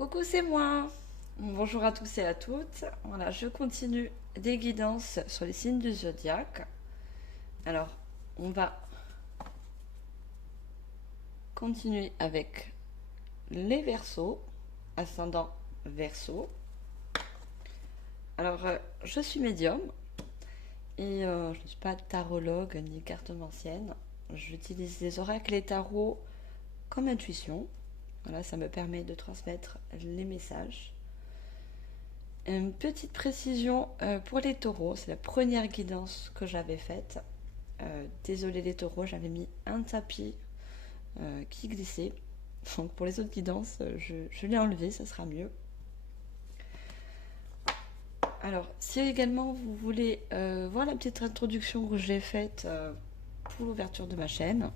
Coucou, c'est moi. Bonjour à tous et à toutes. Voilà, je continue des guidances sur les signes du zodiaque. Alors, on va continuer avec les Verseaux, ascendant Verseau. Alors, je suis médium et je ne suis pas tarologue ni cartomancienne. J'utilise les oracles et les tarots comme intuition. Voilà, ça me permet de transmettre les messages. Une petite précision pour les taureaux, c'est la première guidance que j'avais faite. Désolée les taureaux, j'avais mis un tapis qui glissait. Donc pour les autres guidances, je l'ai enlevé, ça sera mieux. Alors, si également vous voulez voir la petite introduction que j'ai faite pour l'ouverture de ma chaîne,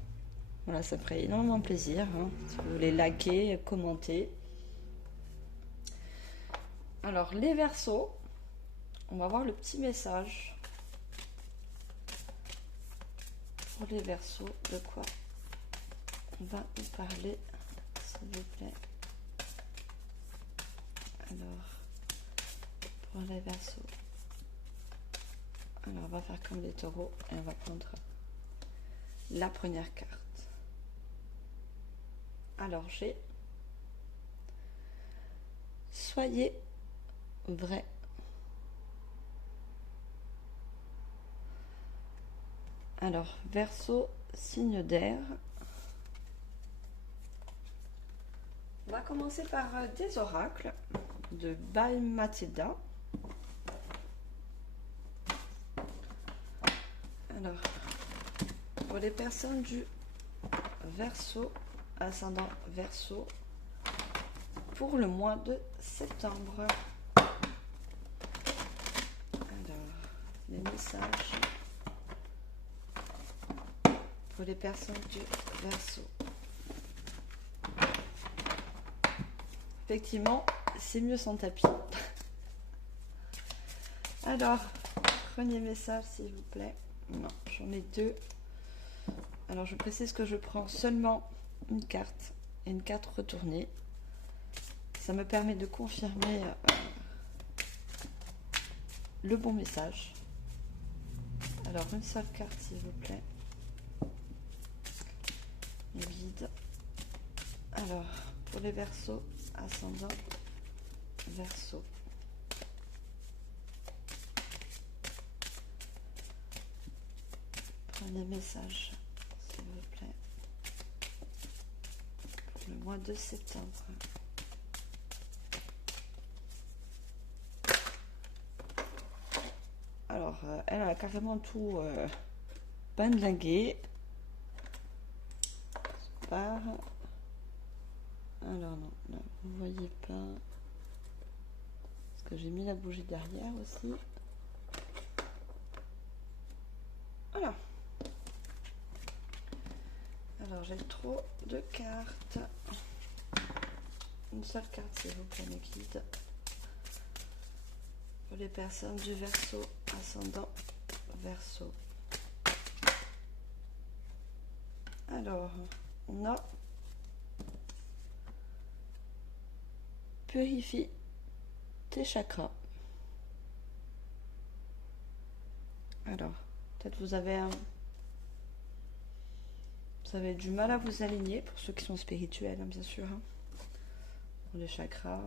voilà, ça me ferait énormément plaisir. Hein, si vous voulez liker, commenter. Alors, les Verseaux, on va voir le petit message pour les Verseaux. De quoi on va vous parler, s'il vous plaît. Alors, pour les Verseaux. Alors, on va faire comme les taureaux et on va prendre la première carte. Alors, j'ai soyez vrai. Alors, Verseau, signe d'air. On va commencer par des oracles de Baal Matilda. Alors, pour les personnes du Verseau, ascendant Verseau, pour le mois de septembre. Alors, les messages pour les personnes du Verseau. Effectivement, c'est mieux sans tapis. Alors, premier message s'il vous plaît. Non, j'en ai deux. Alors, je précise que je prends seulement une carte et une carte retournée. Ça me permet de confirmer le bon message. Alors, une seule carte s'il vous plaît. Le guide. Alors, pour les Verseaux, ascendant Verseau. Premier message, s'il vous plaît, pour le mois de septembre. Alors, elle a carrément tout bandlingué. Par... Alors non, là, vous voyez pas. Parce que j'ai mis la bougie derrière aussi. Voilà. Alors, j'ai trop de cartes. Une seule carte, s'il vous plaît, mes guides. Pour les personnes du Verseau, ascendant Verseau. Alors, on a purifie tes chakras. Alors, peut-être vous avez du mal à vous aligner, pour ceux qui sont spirituels, hein, bien sûr. Hein. Pour les chakras,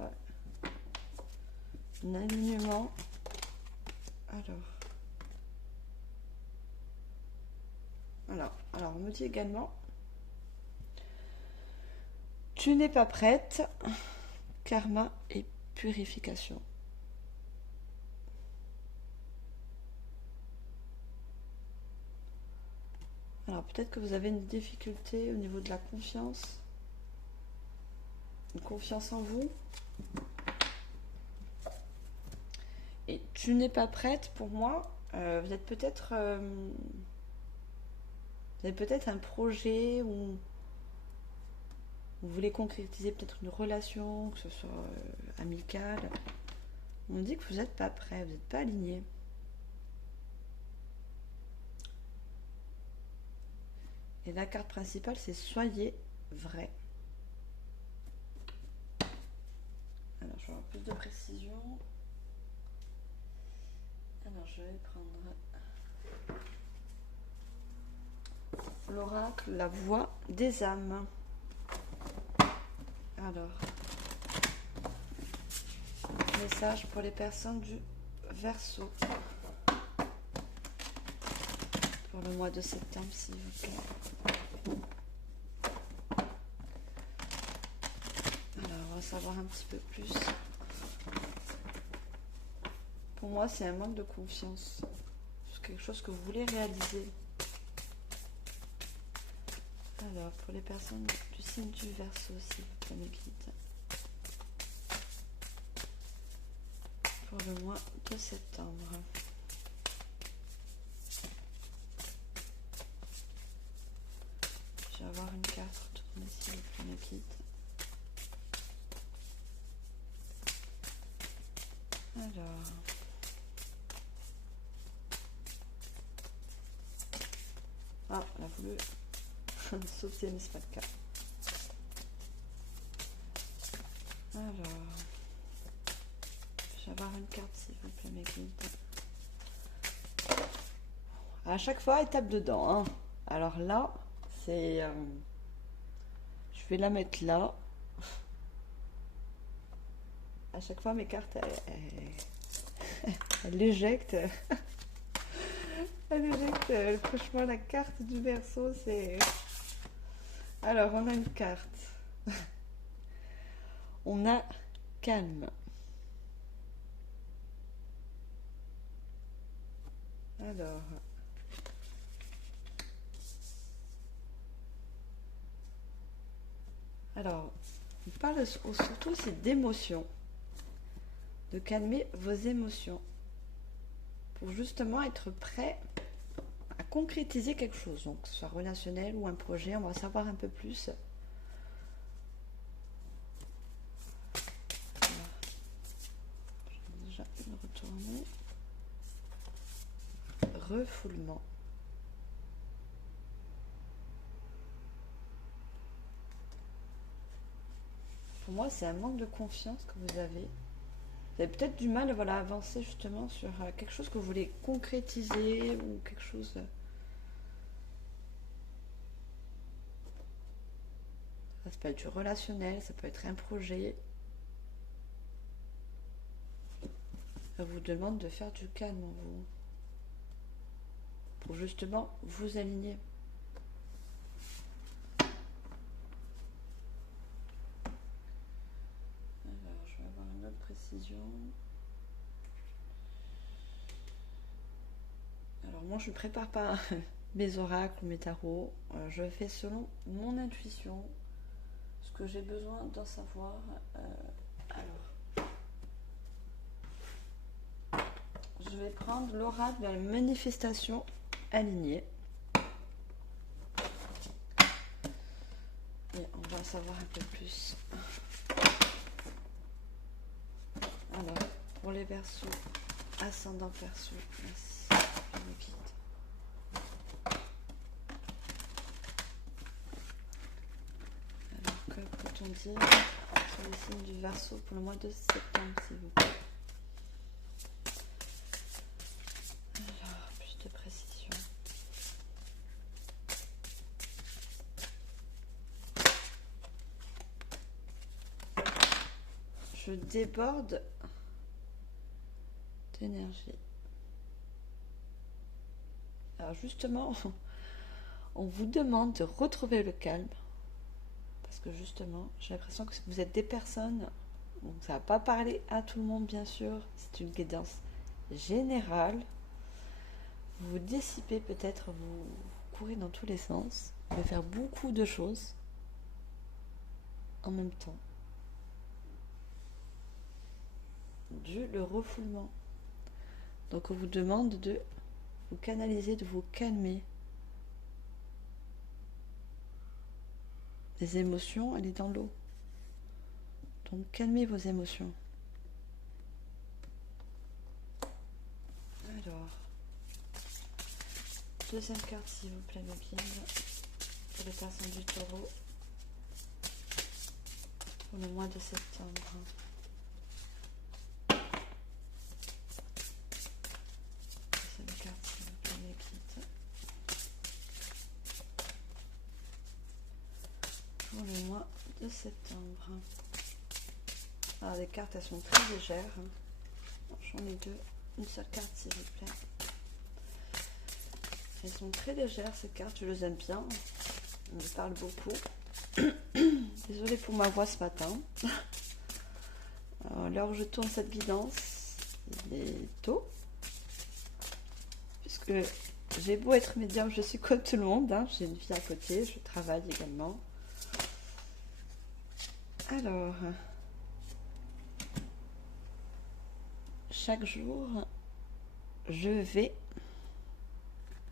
un alignement. Alors, on me dit également, tu n'es pas prête, karma et purification. Alors, peut-être que vous avez une difficulté au niveau de la confiance, une confiance en vous. Et tu n'es pas prête, pour moi, vous avez peut-être un projet où vous voulez concrétiser peut-être une relation, que ce soit amicale. On dit que vous n'êtes pas prêt, vous n'êtes pas aligné. Et la carte principale, c'est soyez vrai. je vais avoir plus de précision. Alors, je vais prendre l'oracle, la voix des âmes. Alors, message pour les personnes du Verseau. Pour le mois de septembre, s'il vous plaît. Alors, on va savoir un petit peu plus. Pour moi, c'est un manque de confiance. C'est quelque chose que vous voulez réaliser. Alors, pour les personnes du signe du Verseau, s'il vous plaît, mes guides. Pour le mois de septembre. Je vais avoir une carte retournée, s'il vous plaît, mes guides. Alors... Ah, elle a voulu sauter, mais c'est pas le cas. Alors, je vais avoir une carte, s'il vous plaît, mes guides. À chaque fois, elle tape dedans. Hein. Alors là, c'est... je vais la mettre là. À chaque fois, mes cartes, elles l'éjectent. Elle éjecte, franchement, la carte du Verseau, c'est... Alors, on a une carte. On a calme. Alors, on parle surtout c'est d'émotions. De calmer vos émotions. Pour justement être prêt à concrétiser quelque chose. Donc, que ce soit relationnel ou un projet, on va savoir un peu plus. Alors, je vais déjà le retourner. Refoulement. Pour moi, c'est un manque de confiance que vous avez. Vous avez peut-être du mal à avancer justement sur quelque chose que vous voulez concrétiser ou quelque chose. Ça peut être du relationnel, ça peut être un projet. Ça vous demande de faire du calme en vous. Pour justement vous aligner. Alors, je vais avoir une autre précision. Alors, moi, je ne prépare pas mes oracles ou mes tarots. Je fais selon mon intuition, ce que j'ai besoin d'en savoir. Alors, je vais prendre l'oracle de la manifestation alignée. Et on va savoir un peu plus. Alors, pour les Verseaux, ascendant Verseau, merci, je me quitte. Alors, que peut-on dire sur les signes du Verseau pour le mois de septembre, s'il vous plaît? Alors, plus de précision. Je déborde d'énergie. Alors justement, on vous demande de retrouver le calme. Parce que justement, j'ai l'impression que vous êtes des personnes, donc ça ne va pas parler à tout le monde bien sûr, c'est une guidance générale. Vous vous dissipez peut-être, vous courez dans tous les sens, vous pouvez faire beaucoup de choses en même temps. Dû le refoulement. Donc on vous demande de vous canaliser, de vous calmer. Les émotions, elle est dans l'eau. Donc calmez vos émotions. Alors, deuxième carte s'il vous plaît, mes guides, pour les personnes du Taureau, pour le mois de septembre. pour le mois de septembre. Alors, les cartes, elles sont très légères. J'en ai deux. Une seule carte, s'il vous plaît. Elles sont très légères, ces cartes. Je les aime bien. Elles me parlent beaucoup. Désolée pour ma voix ce matin. Alors, l'heure où je tourne cette guidance, il est tôt. Puisque j'ai beau être médium, je suis comme tout le monde. Hein. J'ai une vie à côté, je travaille également. Alors, chaque jour, je vais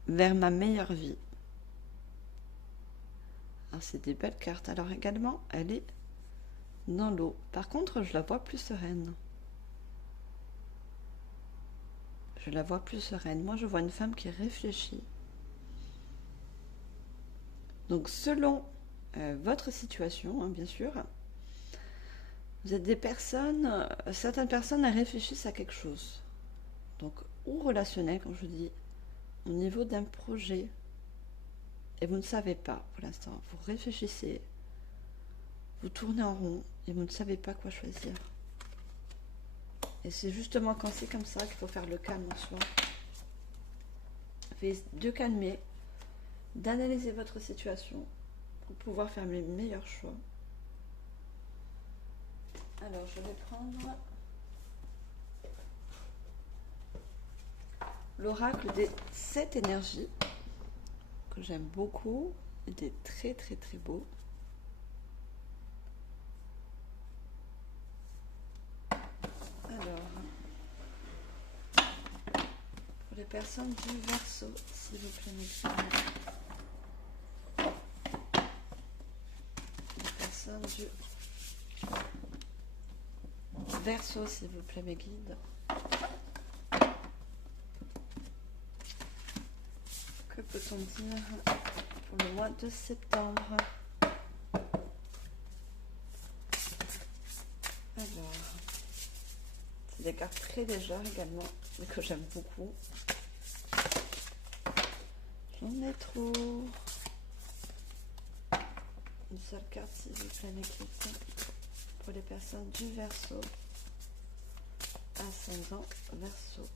vers ma meilleure vie. Alors, c'est des belles cartes. Alors également, elle est dans l'eau. Par contre, je la vois plus sereine. Je la vois plus sereine. Moi, je vois une femme qui réfléchit. Donc, selon votre situation, hein, bien sûr, vous êtes des personnes, certaines personnes, elles réfléchissent à quelque chose. Donc, ou relationnel, comme je dis, au niveau d'un projet. Et vous ne savez pas pour l'instant. Vous réfléchissez, vous tournez en rond et vous ne savez pas quoi choisir. Et c'est justement quand c'est comme ça qu'il faut faire le calme en soi. De calmer, d'analyser votre situation pour pouvoir faire les meilleurs choix. Alors, je vais prendre l'oracle des 7 énergies, que j'aime beaucoup. Il est très très très beau. Alors, pour les personnes du Verseau, s'il vous plaît, mes les personnes du Verseau, s'il vous plaît, mes guides. Que peut-on dire pour le mois de septembre? Alors, c'est des cartes très légères également, mais que j'aime beaucoup. J'en ai trop. Une seule carte, s'il vous plaît, mes guides. Pour les personnes du Verseau. Ascendant Verseau.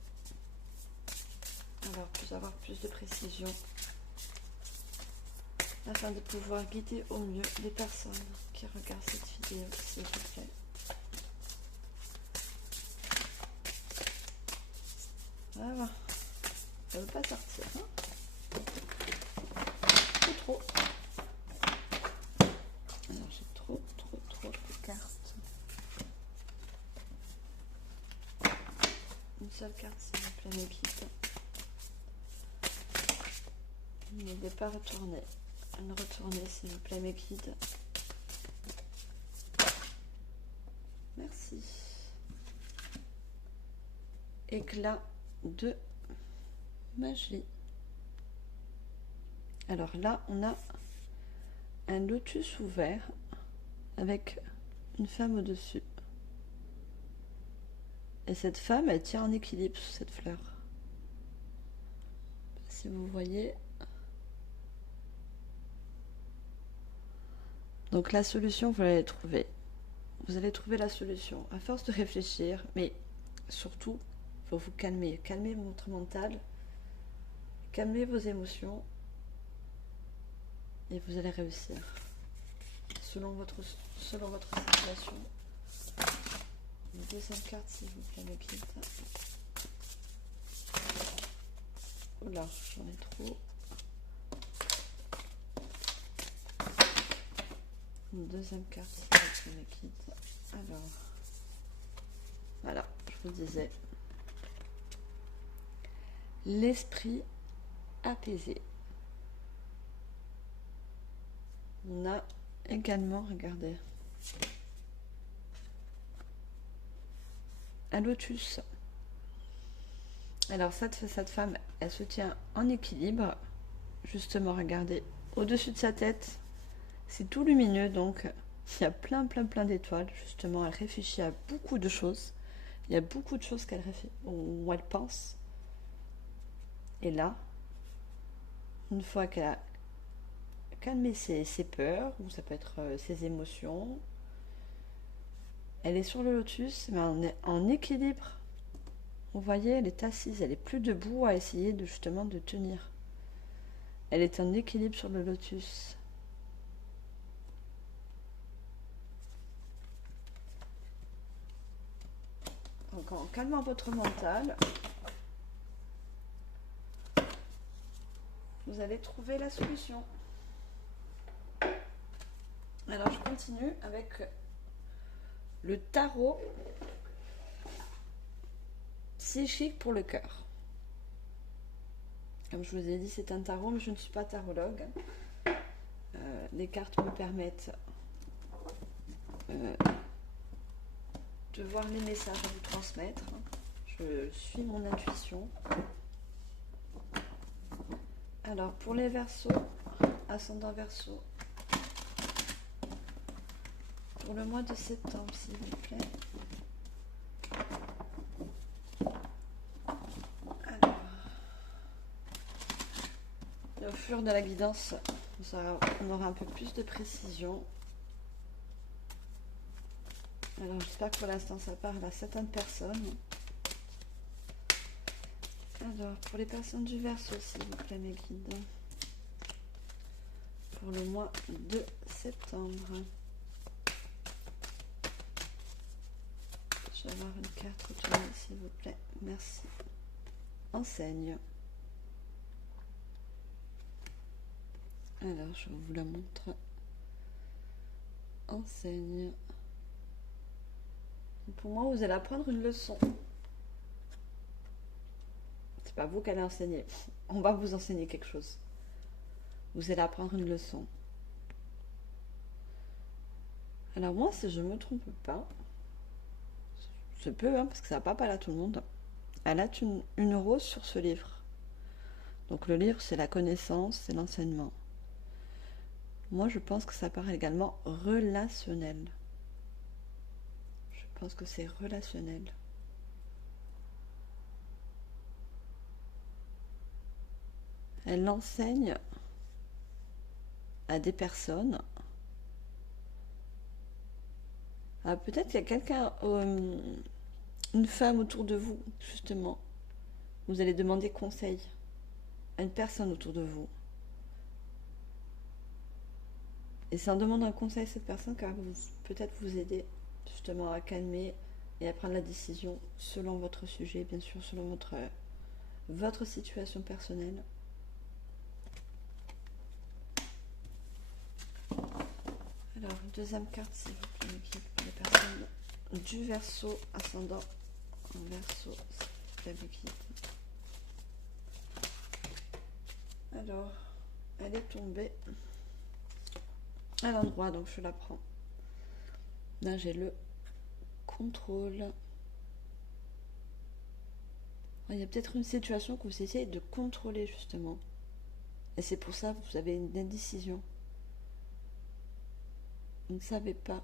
Alors, pour avoir plus de précision, afin de pouvoir guider au mieux les personnes qui regardent cette vidéo, s'il vous plaît. Voilà. Ça ne veut pas sortir, hein? Trop. Alors, j'ai trop de cartes. Une seule carte, s'il vous plaît, mes guides. N'aidez pas à retourner. Une retournée, s'il vous plaît, mes guides. Merci. Éclat de magie. Alors là, on a un lotus ouvert avec une femme au-dessus. Et cette femme, elle tient en équilibre sous cette fleur. Si vous voyez. Donc la solution, vous allez trouver. Vous allez trouver la solution. À force de réfléchir, mais surtout, il faut vous calmer. Calmez votre mental. Calmez vos émotions. Et vous allez réussir. Selon votre situation. Une deuxième carte, s'il vous plaît, mes guides. Oula, j'en ai trop. Une deuxième carte, s'il vous plaît, mes guides. Alors, voilà, je vous disais. L'esprit apaisé. On a également, regardez, un lotus. Alors cette femme, elle se tient en équilibre. Justement, regardez, au-dessus de sa tête, c'est tout lumineux, donc il y a plein d'étoiles. Justement, elle réfléchit à beaucoup de choses. Il y a beaucoup de choses où elle pense. Et là, une fois qu'elle calmer ses peurs, ou ça peut être ses émotions. Elle est sur le lotus, mais en équilibre. Vous voyez, elle est assise, elle est plus debout à essayer justement de tenir. Elle est en équilibre sur le lotus. Donc en calmant votre mental, vous allez trouver la solution. Alors je continue avec le tarot psychique pour le cœur. Comme je vous ai dit, c'est un tarot, mais je ne suis pas tarologue. Les cartes me permettent de voir les messages à vous transmettre. Je suis mon intuition. Alors, pour les Verseaux, ascendant Verseau, pour le mois de septembre, s'il vous plaît. Alors, au fur de la guidance, on aura un peu plus de précision. Alors, j'espère que pour l'instant, ça parle à certaines personnes. Alors, pour les personnes du Verseau, s'il vous plaît, mes guides. Pour le mois de septembre. Je vais avoir une carte retournée, s'il vous plaît. Merci. Enseigne. Alors, je vous la montre. Enseigne. Pour moi, vous allez apprendre une leçon. C'est pas vous qui allez enseigner. On va vous enseigner quelque chose. Vous allez apprendre une leçon. Alors moi, si je ne me trompe pas, je peux, parce que ça va pas parler à tout le monde. Elle a une rose sur ce livre. Donc le livre, c'est la connaissance, c'est l'enseignement. Moi, je pense que ça parle également relationnel. Je pense que c'est relationnel. Elle l'enseigne à des personnes. Ah, peut-être qu'il y a quelqu'un, une femme autour de vous, justement. Vous allez demander conseil à une personne autour de vous. Et c'est en demandant un conseil à cette personne qu'elle va peut-être vous aider justement à calmer et à prendre la décision selon votre sujet, bien sûr, selon votre situation personnelle. Alors, une deuxième carte, s'il vous plaît, pour les personnes du Verseau, ascendant en Verseau, s'il vous plaît, alors, elle est tombée à l'endroit, donc je la prends. Là, j'ai le contrôle. Il y a peut-être une situation que vous essayez de contrôler, justement. Et c'est pour ça que vous avez une indécision. Vous ne savez pas.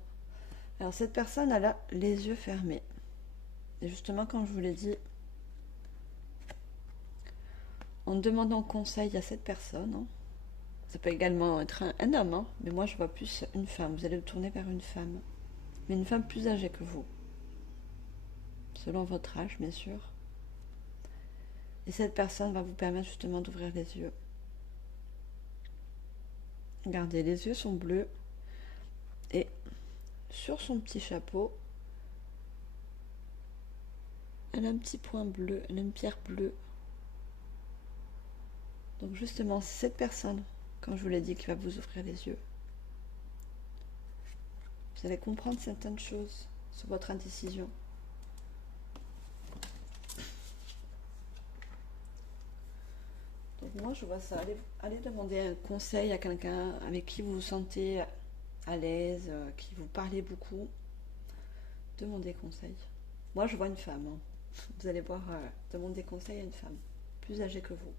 Alors, cette personne, elle a les yeux fermés. Et justement, comme je vous l'ai dit, en demandant conseil à cette personne, ça peut également être un homme, mais moi, je vois plus une femme. Vous allez vous tourner vers une femme. Mais une femme plus âgée que vous. Selon votre âge, bien sûr. Et cette personne va vous permettre justement d'ouvrir les yeux. Regardez, les yeux sont bleus. Et sur son petit chapeau, elle a un petit point bleu, elle a une pierre bleue. Donc justement, c'est cette personne, comme je vous l'ai dit, qui va vous ouvrir les yeux. Vous allez comprendre certaines choses sur votre indécision. Donc moi, je vois ça. Allez demander un conseil à quelqu'un avec qui vous vous sentez à l'aise, qui vous parlez beaucoup. Demandez conseil. Moi, je vois une femme. Vous allez voir, demandez conseil à une femme plus âgée que vous.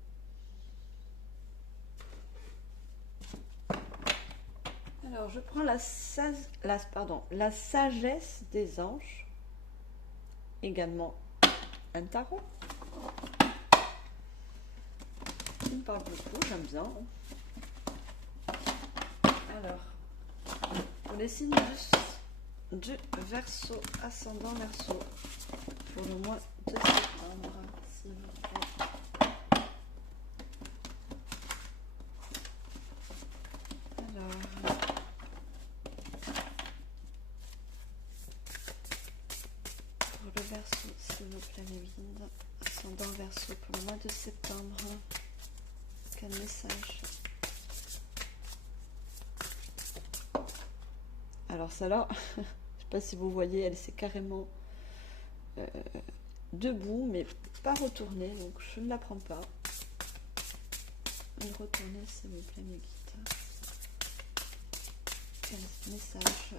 Alors, je prends la sagesse des anges. Également un tarot. Il me parle beaucoup, j'aime bien. Alors, pour les signes du Verseau, ascendant Verseau, pour le mois de septembre, s'il vous plaît. Alors, pour le Verseau, s'il vous plaît, les guides, ascendant Verseau, pour le mois de septembre, quel message? Alors celle-là, je ne sais pas si vous voyez, elle s'est carrément debout, mais pas retournée, donc je ne la prends pas. Une retournée, s'il vous plaît, mes guides. Quel message?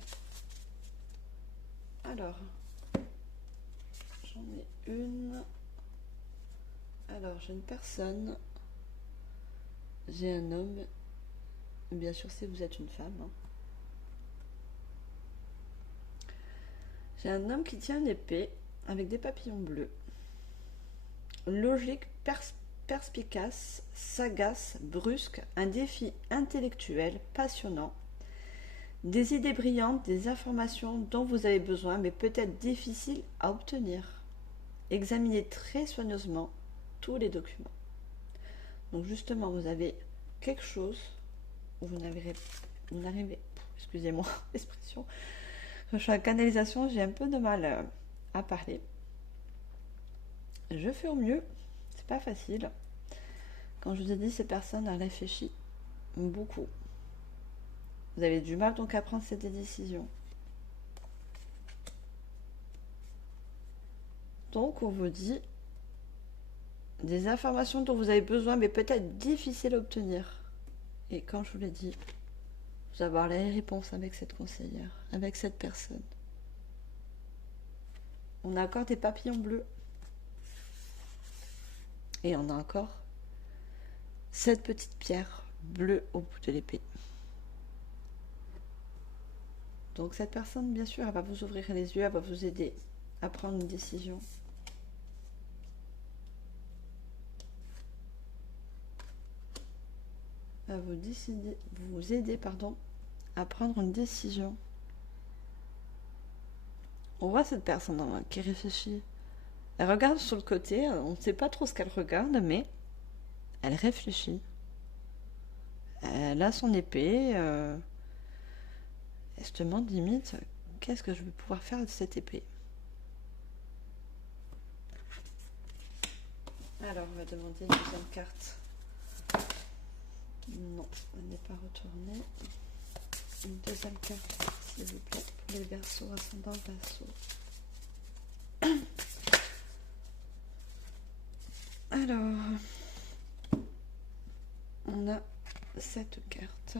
Alors, j'en ai une. Alors, j'ai une personne, j'ai un homme, bien sûr si vous êtes une femme, hein. J'ai un homme qui tient une épée avec des papillons bleus. Logique, perspicace, sagace, brusque, un défi intellectuel passionnant. Des idées brillantes, des informations dont vous avez besoin, mais peut-être difficiles à obtenir. Examinez très soigneusement tous les documents. Donc justement, vous avez quelque chose où vous n'arrivez, excusez-moi l'expression, je suis en canalisation, j'ai un peu de mal à parler. Je fais au mieux, c'est pas facile. Quand je vous ai dit, ces personnes ont réfléchi beaucoup. Vous avez du mal donc à prendre cette décision. Donc on vous dit des informations dont vous avez besoin, mais peut-être difficiles à obtenir. Et quand je vous l'ai dit, vous allez avoir les réponses avec cette conseillère, avec cette personne. On a encore des papillons bleus. Et on a encore cette petite pierre bleue au bout de l'épée. Donc cette personne, bien sûr, elle va vous ouvrir les yeux, elle va vous aider à prendre une décision. Elle va vous aider à prendre une décision. On voit cette personne qui réfléchit. Elle regarde sur le côté, on ne sait pas trop ce qu'elle regarde, mais elle réfléchit. Elle a son épée. Elle se demande limite, qu'est-ce que je vais pouvoir faire de cette épée? Alors, on va demander une deuxième carte. Non, elle n'est pas retournée. Une deuxième carte, s'il vous plaît, pour les Verseaux, ascendant Verseau. Alors, on a cette carte.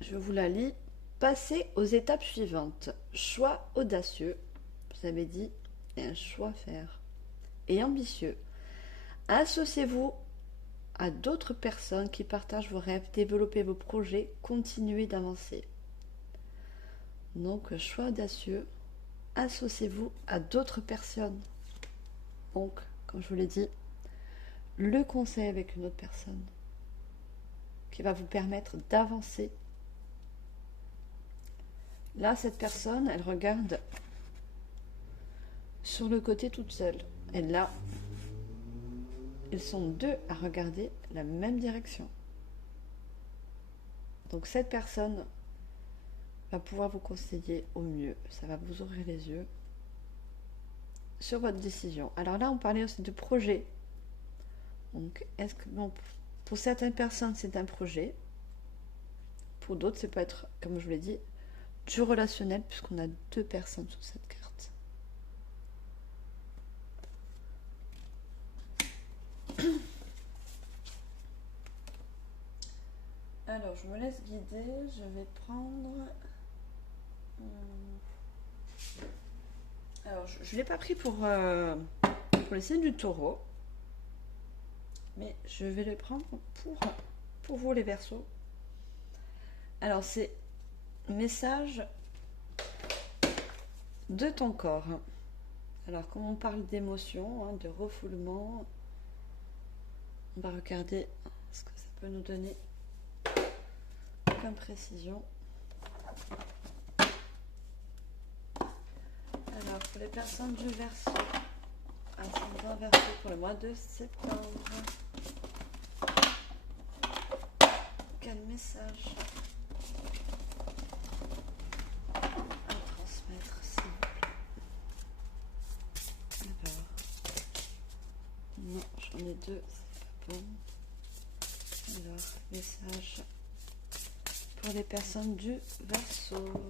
Je vous la lis. Passez aux étapes suivantes. Choix audacieux, vous avez dit, et un choix à faire. Et ambitieux. Associez-vous à d'autres personnes qui partagent vos rêves, développez vos projets, continuez d'avancer. Donc, choix audacieux, associez-vous à d'autres personnes. Donc, comme je vous l'ai dit, le conseil avec une autre personne qui va vous permettre d'avancer. Là, cette personne, elle regarde sur le côté toute seule. Et là, ils sont deux à regarder la même direction. Donc cette personne va pouvoir vous conseiller au mieux. Ça va vous ouvrir les yeux sur votre décision. Alors là, on parlait aussi de projet. Donc, est-ce que bon, pour certaines personnes, c'est un projet. Pour d'autres, ça peut être, comme je vous l'ai dit, du relationnel, puisqu'on a deux personnes sur cette carte. Alors, je me laisse guider. Je vais prendre... Alors, je ne l'ai pas pris pour le signe du taureau. Mais je vais le prendre pour vous, les Verseaux. Alors, c'est message de ton corps. Alors, quand on parle d'émotion, de refoulement, on va regarder ce que ça peux nous donner comme précision? Alors, pour les personnes du Verseau, ascendant Verseau pour le mois de septembre, quel message à transmettre, s'il vous plaît? Alors, non, j'en ai deux, c'est pas bon. Alors, message pour les personnes du Verseau.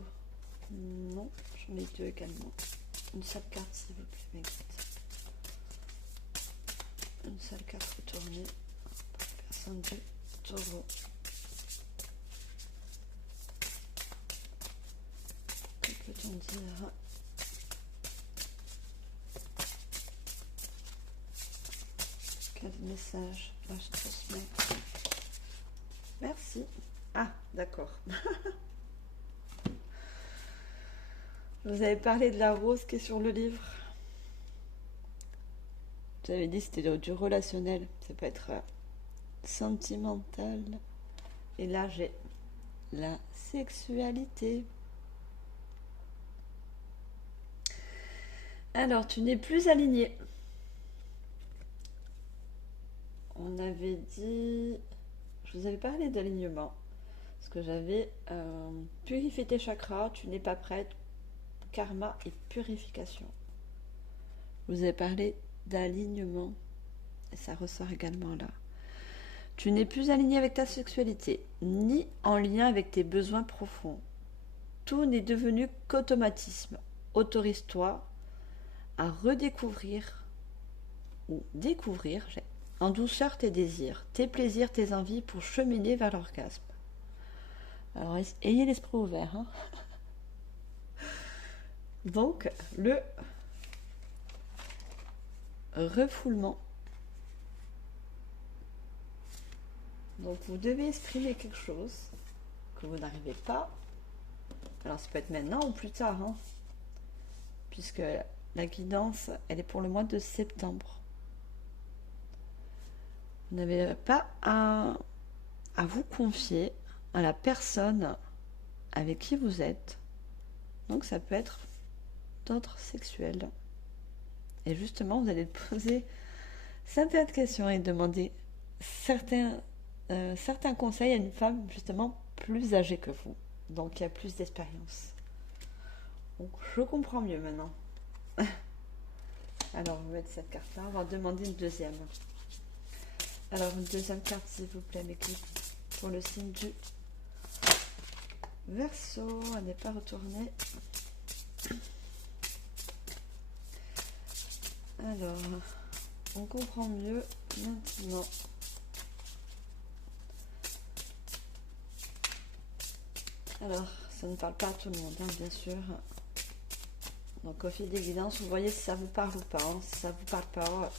Non, j'en ai deux également. Une seule carte, s'il vous plaît, mes guides. Une seule carte retournée pour les personnes du Taureau. Que peut-on dire? Quel message là je transmets? Merci. Ah, d'accord. Je vous avais parlé de la rose qui est sur le livre. J'avais dit que c'était du relationnel. Ça peut être sentimental. Et là, j'ai la sexualité. Alors, tu n'es plus aligné. On avait dit... Je vous avais parlé d'alignement. Parce que j'avais purifié tes chakras, tu n'es pas prête. Karma et purification. Je vous ai parlé d'alignement. Et ça ressort également là. Tu n'es plus aligné avec ta sexualité, ni en lien avec tes besoins profonds. Tout n'est devenu qu'automatisme. Autorise-toi à redécouvrir ou découvrir en douceur tes désirs, tes plaisirs, tes envies pour cheminer vers l'orgasme. Alors, ayez l'esprit ouvert. Hein. Donc, le refoulement. Donc, vous devez exprimer quelque chose que vous n'arrivez pas. Alors, ça peut être maintenant ou plus tard, hein, puisque la guidance, elle est pour le mois de septembre. Vous n'avez pas à vous confier à la personne avec qui vous êtes. Donc, ça peut être d'ordre sexuel. Et justement, vous allez poser certaines questions et demander certains conseils à une femme justement plus âgée que vous, donc qui a plus d'expérience. Donc je comprends mieux maintenant. Alors, on va mettre cette carte-là, on va demander une deuxième. Alors, une deuxième carte, s'il vous plaît, mes guides, pour le signe du Verseau. Elle n'est pas retournée. Alors, on comprend mieux maintenant. Alors, ça ne parle pas à tout le monde, hein, bien sûr. Donc, au fil des guidances, vous voyez si ça vous parle ou pas. Hein. Si ça ne vous parle pas,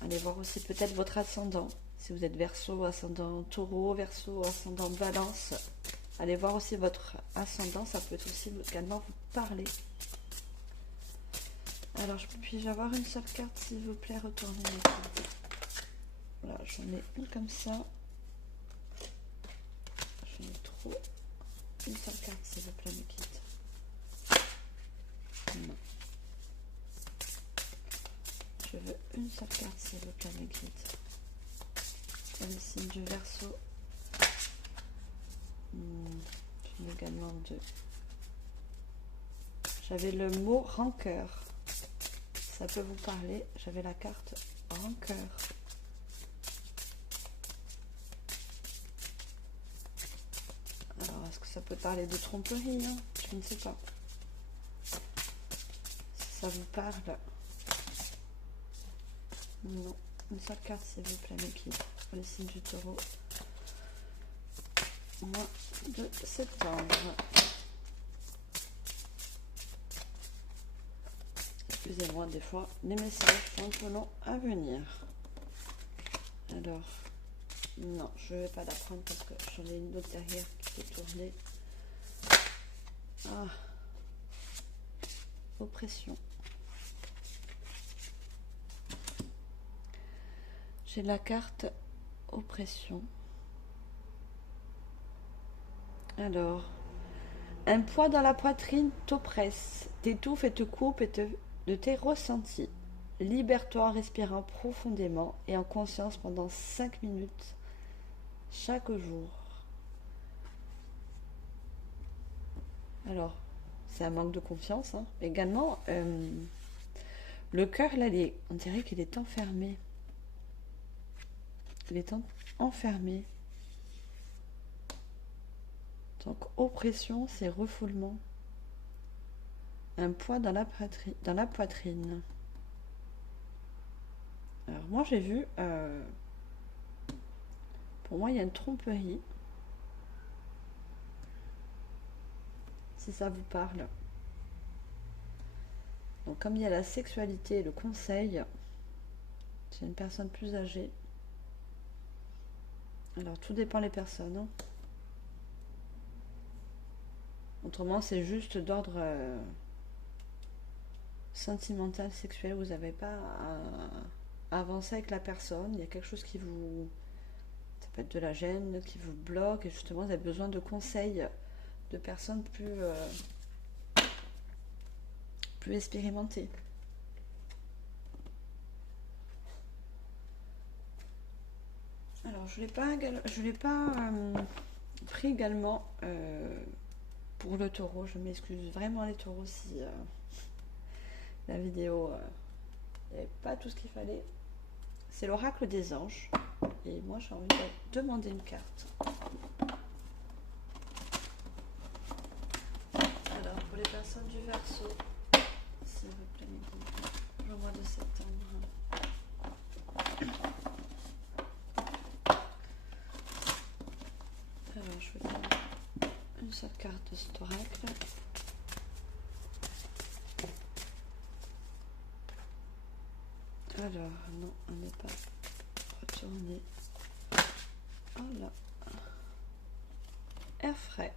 allez voir aussi peut-être votre ascendant. Si vous êtes Verseau, ascendant Taureau, Verseau, ascendant Balance, allez voir aussi votre ascendant. Ça peut aussi également vous parler. Alors, puis-je avoir une seule carte, s'il vous plaît, retournez mes cartes. Voilà, j'en ai une comme ça. J'en ai trop. Une seule carte, s'il vous plaît, mes guides. Non. Je veux une seule carte, s'il vous plaît, mes guides. Pour le signe du Verseau. J'en ai également deux. J'avais le mot rancœur. Ça peut vous parler. J'avais la carte rancœur. Alors, est-ce que ça peut parler de tromperie, hein? Je ne sais pas. Si ça vous parle. Non. Une seule carte, s'il vous plaît, mes guides. Pour les signes du Taureau. Mois de septembre. Excusez-moi, des fois, les messages sont un peu longs à venir. Alors, non, je ne vais pas la prendre parce que j'en ai une autre derrière qui est tournée. Ah, oppression. J'ai la carte oppression. Alors, un poids dans la poitrine t'oppresse, t'étouffe et te coupe de tes ressentis. Libère-toi en respirant profondément et en conscience pendant 5 minutes chaque jour. Alors, c'est un manque de confiance. Hein. Également, le cœur, là, on dirait qu'il est enfermé. Il est enfermé. Donc, oppression, c'est refoulement. Un poids dans la poitrine. Alors, moi, j'ai vu... pour moi, il y a une tromperie. Si ça vous parle. Donc, comme il y a la sexualité et le conseil, c'est une personne plus âgée. Alors, tout dépend des personnes. Hein. Autrement, c'est juste d'ordre sentimental, sexuel. Vous n'avez pas à avancer avec la personne. Il y a quelque chose qui vous... Ça peut être de la gêne, qui vous bloque. Et justement, vous avez besoin de conseils de personnes plus expérimentées. Alors, je ne l'ai pas pris également pour le taureau. Je m'excuse vraiment les taureaux si la vidéo il n'y avait pas tout ce qu'il fallait. C'est l'oracle des anges. Et moi, j'ai envie de demander une carte. Alors, pour les personnes du Verseau, s'il vous plaît, le mois de septembre. Alors, je vais prendre une seule carte de cet oracle. Alors, non, on n'est pas retourné. Oh là. Air frais.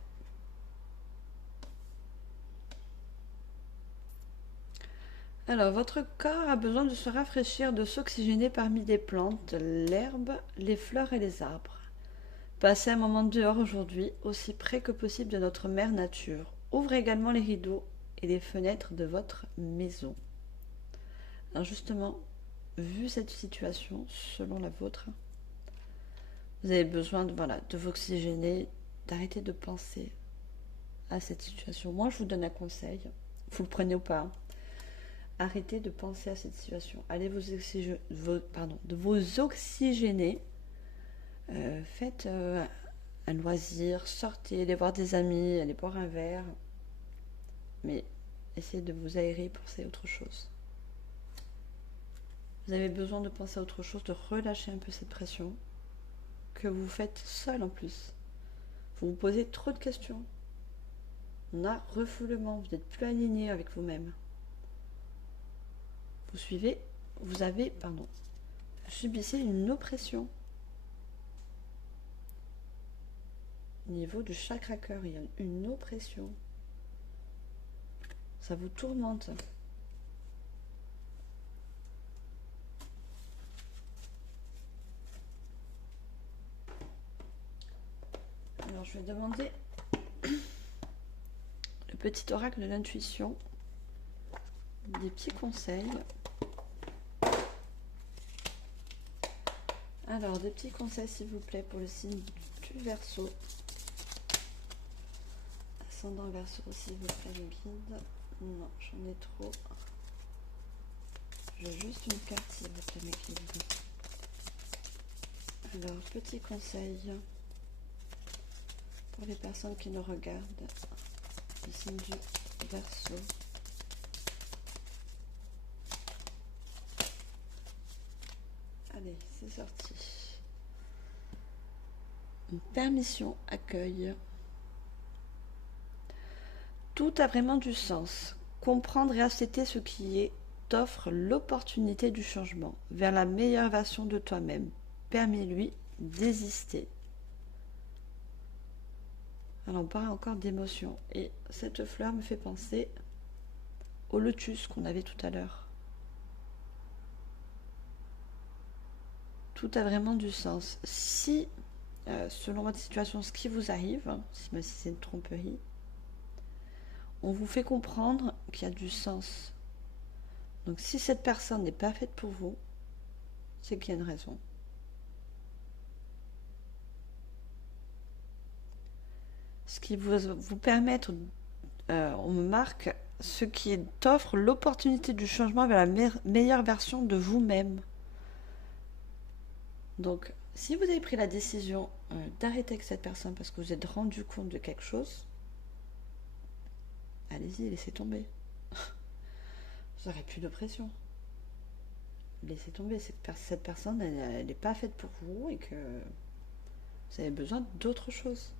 Alors, votre corps a besoin de se rafraîchir, de s'oxygéner parmi les plantes, l'herbe, les fleurs et les arbres. Passez un moment dehors aujourd'hui, aussi près que possible de notre mère nature. Ouvrez également les rideaux et les fenêtres de votre maison. Alors justement, vu cette situation, selon la vôtre, vous avez besoin de vous oxygéner, d'arrêter de penser à cette situation. Moi, je vous donne un conseil, vous le prenez ou pas. Arrêtez de penser à cette situation. Allez vous oxygéner. Faites un loisir, sortez, allez voir des amis, allez boire un verre. Mais essayez de vous aérer pour penser à autre chose. Vous avez besoin de penser à autre chose, de relâcher un peu cette pression que vous faites seul en plus. Vous vous posez trop de questions. On a refoulement, vous n'êtes plus aligné avec vous-même. Subissez une oppression. Au niveau du chakra cœur, il y a une oppression. Ça vous tourmente. Alors, je vais demander le petit oracle de l'intuition, des petits conseils. Alors, des petits conseils, s'il vous plaît, pour le signe du Verseau. Ascendant Verseau, s'il vous plaît, le guide. Non, j'en ai trop. Je veux juste une carte, s'il vous plaît, mes guides. Alors, petit conseil pour les personnes qui nous regardent. Le signe du Verseau. Allez, c'est sorti. Une permission, accueil. Tout a vraiment du sens. Comprendre et accepter ce qui est t'offre l'opportunité du changement vers la meilleure version de toi-même. Permets-lui d'exister. Alors on parle encore d'émotion. Et cette fleur me fait penser au lotus qu'on avait tout à l'heure. Tout a vraiment du sens. Si, selon votre situation, ce qui vous arrive, même si c'est une tromperie, on vous fait comprendre qu'il y a du sens. Donc si cette personne n'est pas faite pour vous, c'est qu'il y a une raison. Ce qui vous permettre, on me marque, ce qui t'offre l'opportunité du changement vers la meilleure version de vous-même. Donc, si vous avez pris la décision d'arrêter avec cette personne parce que vous êtes rendu compte de quelque chose, allez-y, laissez tomber. Vous n'aurez plus de pression. Laissez tomber, cette personne, elle n'est pas faite pour vous et que vous avez besoin d'autre chose.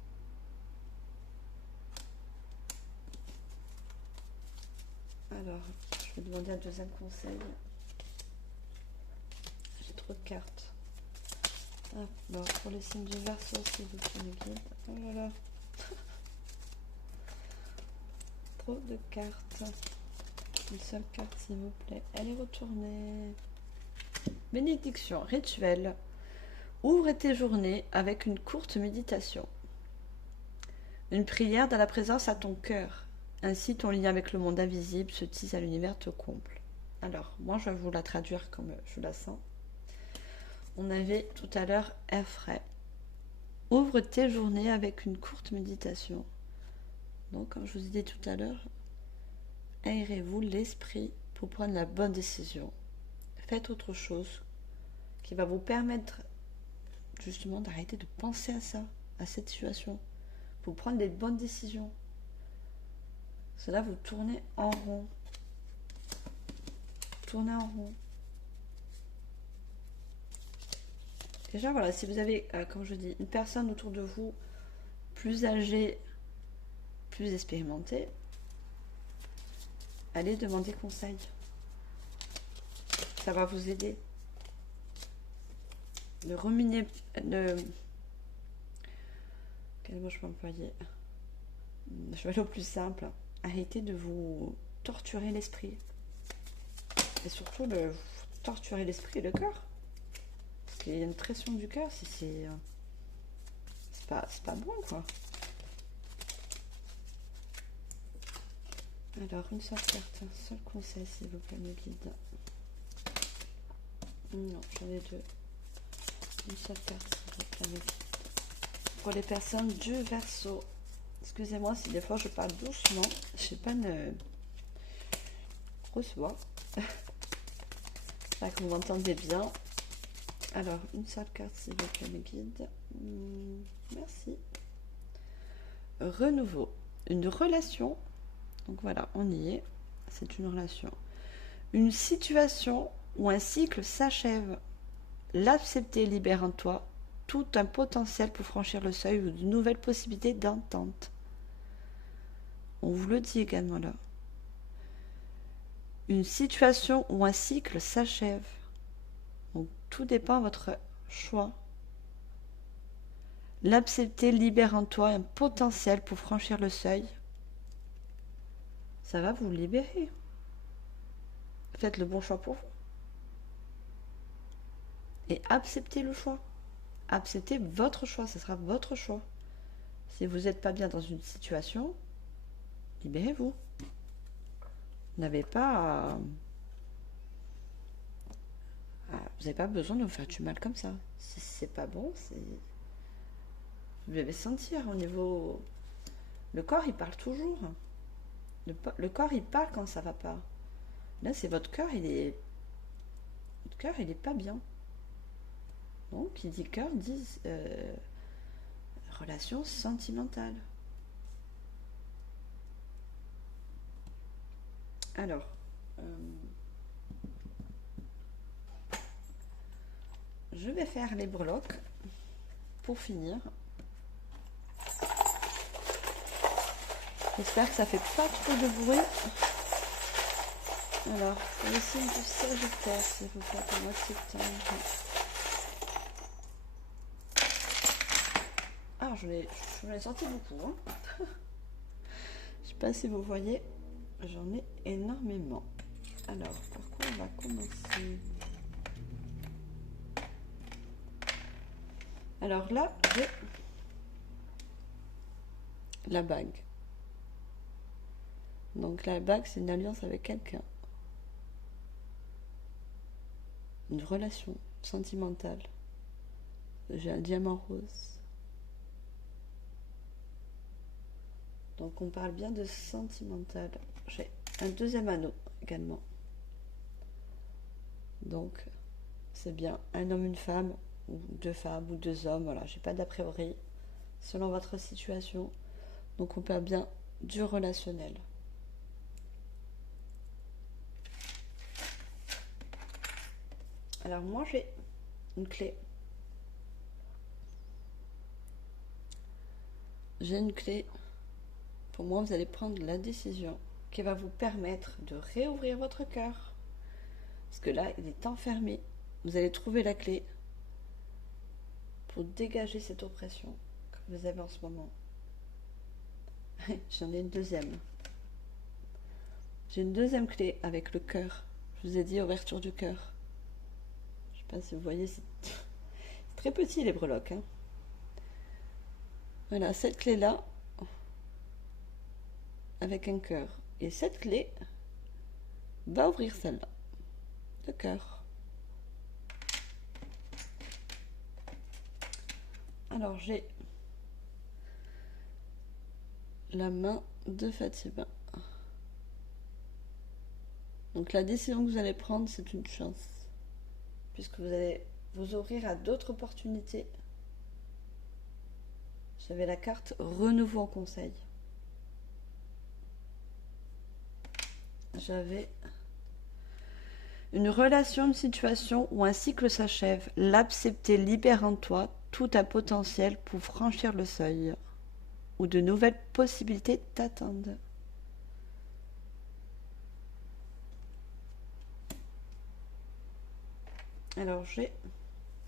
Alors, je vais demander un deuxième conseil. J'ai trop de cartes. Ah, bon, pour le signe du Verseau, s'il vous plaît, mes guides. Oh là là. Trop de cartes. Une seule carte, s'il vous plaît. Elle est retournée. Bénédiction, rituel. Ouvre tes journées avec une courte méditation. Une prière dans la présence à ton cœur. Ainsi, ton lien avec le monde invisible se tisse à l'univers te comble. Alors, moi, je vais vous la traduire comme je la sens. On avait tout à l'heure Effray. Ouvre tes journées avec une courte méditation. Donc, comme je vous ai dit tout à l'heure, aérez-vous l'esprit pour prendre la bonne décision. Faites autre chose qui va vous permettre justement d'arrêter de penser à ça, à cette situation, pour prendre les bonnes décisions. Cela vous tournez en rond. Tournez en rond. Déjà, voilà, si vous avez, comme je dis, une personne autour de vous plus âgée, plus expérimentée, allez demander conseil. Ça va vous aider. Ne ruminez... Quel mot je peux employer? Je vais aller au plus simple. Arrêtez de vous torturer l'esprit. Et surtout, de torturer l'esprit et le cœur. Parce qu'il y a une pression du cœur, c'est pas bon, quoi. Alors, une seule carte, un seul conseil, s'il vous plaît, mes guides. Non, j'en ai deux. Une seule carte, s'il vous plaît, mes guides. Pour les personnes du Verseau. Excusez-moi si des fois je parle doucement. Je sais pas une grosse voix. J'espère que vous m'entendez bien. Alors, une seule carte, s'il vous plaît, mes guides. Merci. Renouveau. Une relation. Donc voilà, on y est. C'est une relation. Une situation où un cycle s'achève. L'accepter libère en toi tout un potentiel pour franchir le seuil ou de nouvelles possibilités d'entente. On vous le dit également là. Une situation où un cycle s'achève. Donc tout dépend de votre choix. L'accepter libère en toi un potentiel pour franchir le seuil. Ça va vous libérer. Faites le bon choix pour vous. Et acceptez le choix. Acceptez votre choix, ce sera votre choix. Si vous n'êtes pas bien dans une situation, libérez-vous. Vous n'avez pas vous n'avez pas besoin de vous faire du mal comme ça. Si c'est pas bon, vous devez sentir au niveau... Le corps, il parle toujours. Le corps, il parle quand ça va pas. Là, c'est votre cœur, il est pas bien. Donc, qui dit cœur, dit relation sentimentale. Alors, je vais faire les breloques pour finir. J'espère que ça fait pas trop de bruit. Alors, pour le signe du Sagittaire, s'il vous plaît, pour le mois de septembre. Ah, j'en ai sorti beaucoup. Hein. Je sais pas si vous voyez, j'en ai énormément. Alors, par quoi on va commencer? Alors là, j'ai la bague. Donc la bague, c'est une alliance avec quelqu'un. Une relation sentimentale. J'ai un diamant rose. Donc on parle bien de sentimental. J'ai un deuxième anneau également. Donc c'est bien un homme, une femme, ou deux hommes. Voilà, j'ai pas d'a priori selon votre situation. Donc on parle bien du relationnel. Alors moi j'ai une clé. J'ai une clé. Pour moi, vous allez prendre la décision qui va vous permettre de réouvrir votre cœur. Parce que là, il est enfermé. Vous allez trouver la clé pour dégager cette oppression que vous avez en ce moment. J'en ai une deuxième. J'ai une deuxième clé avec le cœur. Je vous ai dit ouverture du cœur. Je ne sais pas si vous voyez, c'est très petit les breloques. Hein. Voilà, cette clé-là, avec un cœur. Et cette clé va ouvrir celle-là. Le cœur. Alors j'ai la main de Fatima. Donc la décision que vous allez prendre, c'est une chance. Puisque vous allez vous ouvrir à d'autres opportunités. J'avais la carte renouveau en conseil. J'avais une relation, une situation où un cycle s'achève. L'accepter libère en toi tout un potentiel pour franchir le seuil. Où de nouvelles possibilités t'attendent. Alors j'ai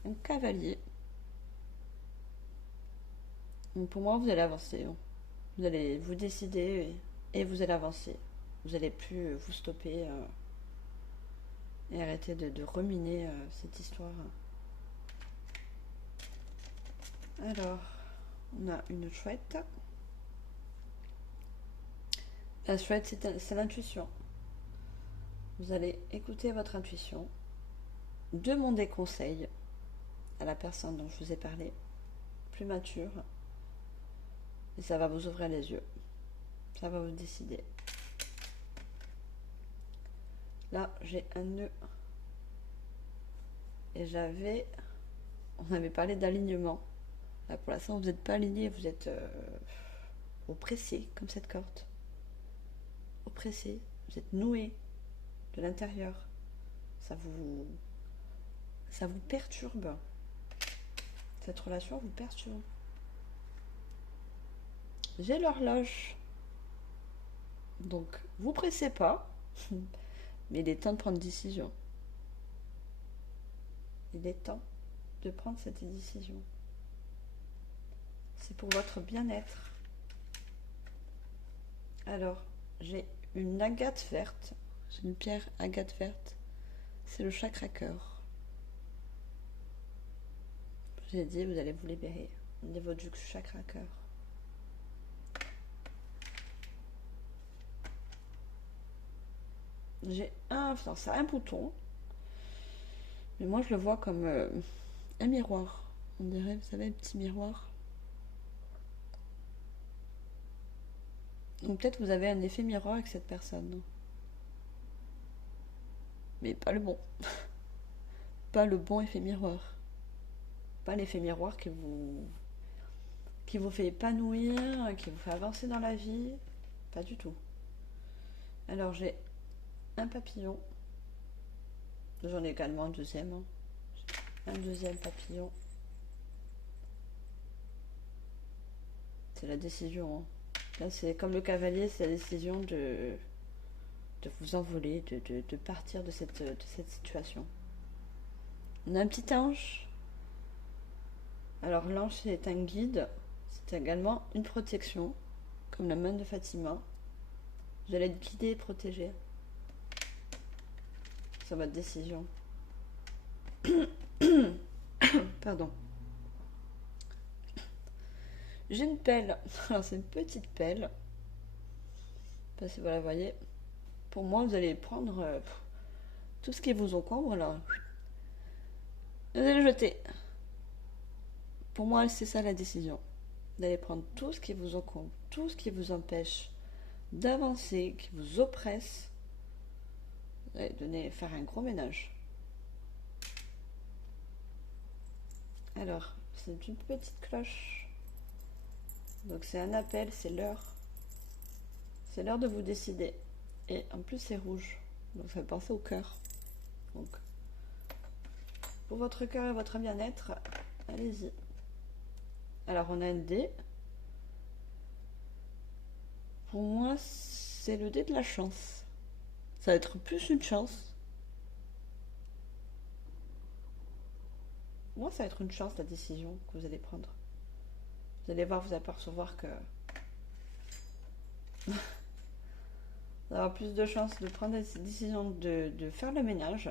un cavalier. Donc pour moi, vous allez avancer. Vous allez vous décider et vous allez avancer. Vous n'allez plus vous stopper et arrêter de ruminer cette histoire. Alors, on a une chouette. La chouette, c'est l'intuition. Vous allez écouter votre intuition, demander conseil à la personne dont je vous ai parlé, plus mature, et ça va vous ouvrir les yeux. Ça va vous décider. Là, j'ai un nœud. Et on avait parlé d'alignement. Là, pour l'instant, vous n'êtes pas aligné, vous êtes oppressé, comme cette corde. Oppressé, vous êtes noué de l'intérieur. Ça vous perturbe. Cette relation vous perturbe. J'ai l'horloge. Donc, vous pressez pas, mais il est temps de prendre une décision. Il est temps de prendre cette décision. C'est pour votre bien-être. Alors, j'ai une agate verte. J'ai une pierre agate verte. C'est le chakra cœur. J'ai dit, vous allez vous libérer au niveau du chakra cœur. J'ai un bouton, mais moi je le vois comme un miroir. On dirait, vous savez, un petit miroir. Donc peut-être vous avez un effet miroir avec cette personne. Mais pas le bon. Pas le bon effet miroir. Pas l'effet miroir qui vous fait épanouir, qui vous fait avancer dans la vie. Pas du tout. Alors j'ai un papillon. J'en ai également un deuxième. Un deuxième papillon. C'est la décision. Là, c'est comme le cavalier, c'est la décision de vous envoler, de partir de cette situation. On a un petit ange. Alors l'ange, c'est un guide. C'est également une protection, comme la main de Fatima. Vous allez être guidé et protégé sur votre décision. Pardon. J'ai une pelle. Alors, c'est une petite pelle. Je sais pas si vous la voyez. Pour moi, vous allez prendre tout ce qui vous encombre là. Vous allez le jeter. Pour moi, c'est ça la décision. Vous allez prendre tout ce qui vous encombre, tout ce qui vous empêche d'avancer, qui vous oppresse. Vous allez faire un gros ménage. Alors, c'est une petite cloche. Donc c'est un appel, c'est l'heure. C'est l'heure de vous décider. Et en plus c'est rouge. Donc ça fait penser au cœur. Donc pour votre cœur et votre bien-être, allez-y. Alors on a un dé. Pour moi, c'est le dé de la chance. Ça va être plus une chance. Moi, ça va être une chance la décision que vous allez prendre. Vous allez voir, vous apercevoir que vous allez avoir plus de chances de prendre la décision de faire le ménage.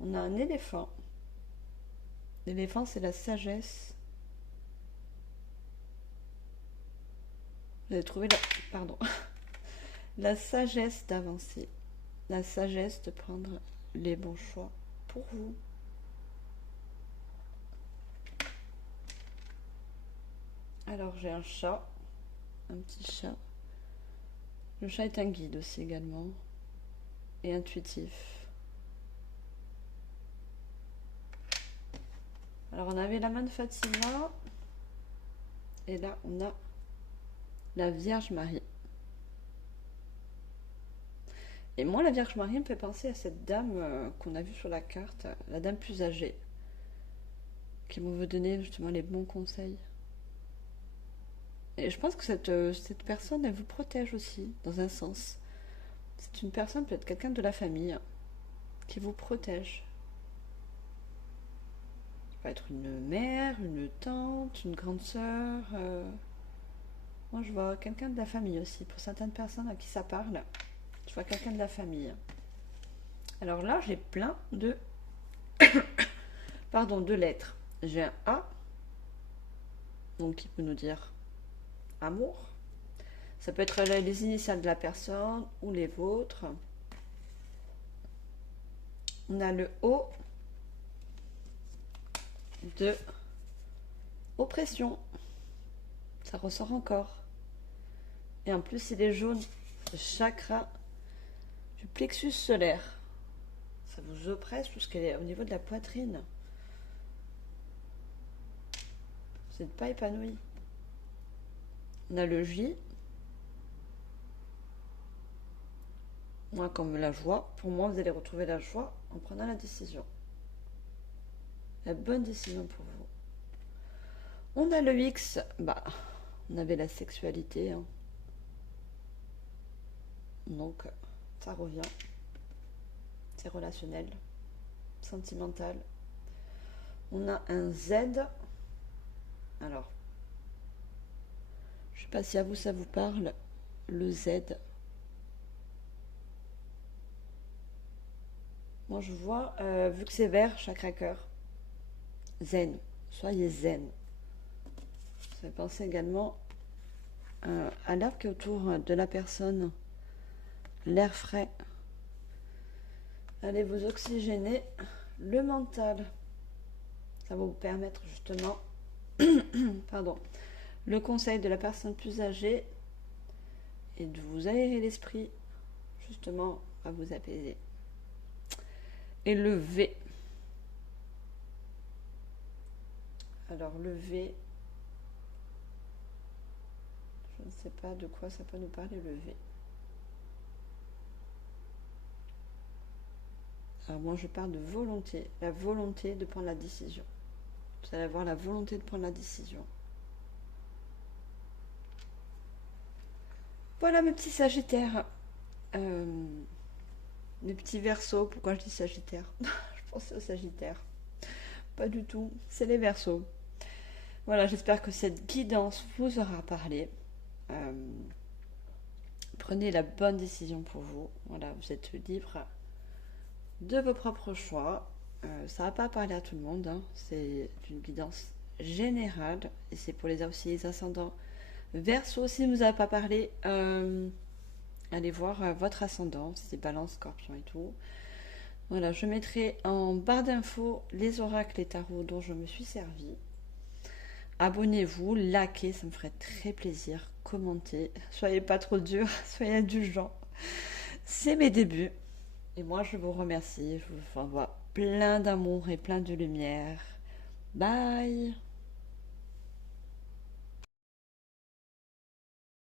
On a un éléphant. L'éléphant, c'est la sagesse. Vous avez trouvé pardon, la sagesse d'avancer. La sagesse de prendre les bons choix pour vous. Alors j'ai un chat, un petit chat. Le chat est un guide aussi également, et intuitif. Alors on avait la main de Fatima, et là on a la Vierge Marie. Et moi la Vierge Marie me fait penser à cette dame qu'on a vue sur la carte, la dame plus âgée, qui veut donner justement les bons conseils. Et je pense que cette personne, elle vous protège aussi, dans un sens. C'est une personne, peut-être quelqu'un de la famille, qui vous protège. Ça peut être une mère, une tante, une grande sœur. Moi, je vois quelqu'un de la famille aussi. Pour certaines personnes à qui ça parle, je vois quelqu'un de la famille. Alors là, j'ai plein de... Pardon, de lettres. J'ai un A, donc qui peut nous dire amour. Ça peut être les initiales de la personne ou les vôtres. On a le O de oppression. Ça ressort encore. Et en plus, il est jaune. Le chakra du plexus solaire. Ça vous oppresse tout ce qui est au niveau de la poitrine. Vous n'êtes pas épanoui. On a le J. Moi, comme la joie. Pour moi, vous allez retrouver la joie en prenant la décision. La bonne décision pour vous. On a le X. Bah, on avait la sexualité. Hein. Donc, ça revient. C'est relationnel. Sentimental. On a un Z. Alors, je ne sais pas si à vous ça vous parle. Le Z. Moi, je vois, vu que c'est vert, chakra cœur. Zen. Soyez zen. Ça fait penser également à l'air qui est autour de la personne. L'air frais. Allez vous oxygéner le mental. Ça va vous permettre justement, pardon, le conseil de la personne plus âgée et de vous aérer l'esprit, justement, à vous apaiser. Et le V. Alors le V, je ne sais pas de quoi ça peut nous parler le V. Alors moi je parle de volonté, la volonté de prendre la décision. Vous allez avoir la volonté de prendre la décision. Voilà mes petits sagittaires. Mes petits versos, pourquoi je dis sagittaire? Je pense au sagittaire. Pas du tout, c'est les versos. Voilà, j'espère que cette guidance vous aura parlé. Prenez la bonne décision pour vous. Voilà, vous êtes libre de vos propres choix. Ça va pas parler à tout le monde, hein. C'est une guidance générale et c'est pour aussi les ascendants Verseau. Si vous n'avez pas parlé, allez voir votre ascendant, si c'est Balance, Scorpion et tout. Voilà, je mettrai en barre d'infos les oracles et tarots dont je me suis servi. Abonnez-vous, likez, ça me ferait très plaisir. Commentez, soyez pas trop dur, soyez indulgents. C'est mes débuts. Et moi, je vous remercie. Je vous envoie plein d'amour et plein de lumière. Bye!